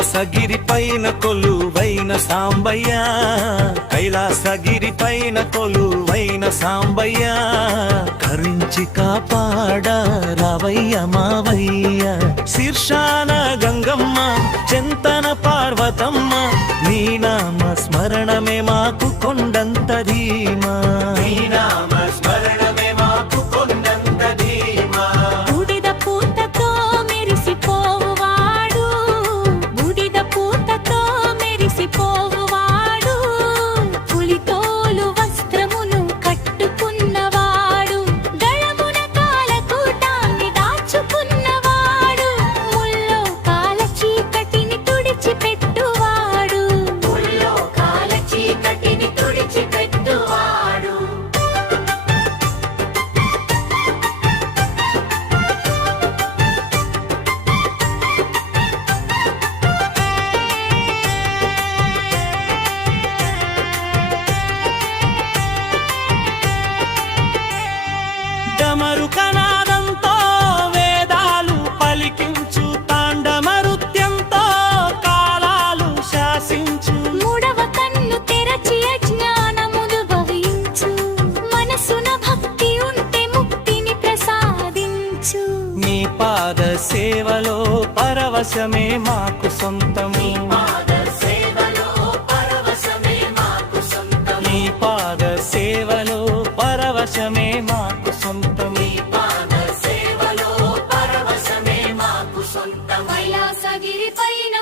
కైలాసగిరి పైన కొలువైన సాంబయ్య. కైలాసగిరి పైన కొలువైన సాంబయ్య. కరించి కాపాడ రావయ్య మావయ్య. శీర్షాన గంగమ్మ చెంతన పార్వతమ్మ. నీ నామ స్మరణమే మాకు కొండంత ధీమా. నీ నామ నిట్టమరుకనాదంతో వేదాలు పలికించు తాండమరుత్యంతో కాలాలు శాసించు. మూడవ కన్ను తెరచి అజ్ఞానములు భవించు. మనసున భక్తి ఉంటే ముక్తిని ప్రసాదించు. నీ పాద సేవలో పరవశమే మాకు సొంతము. సేవలో పరవశమే మాకు సొంత కైలాసగిరి పైన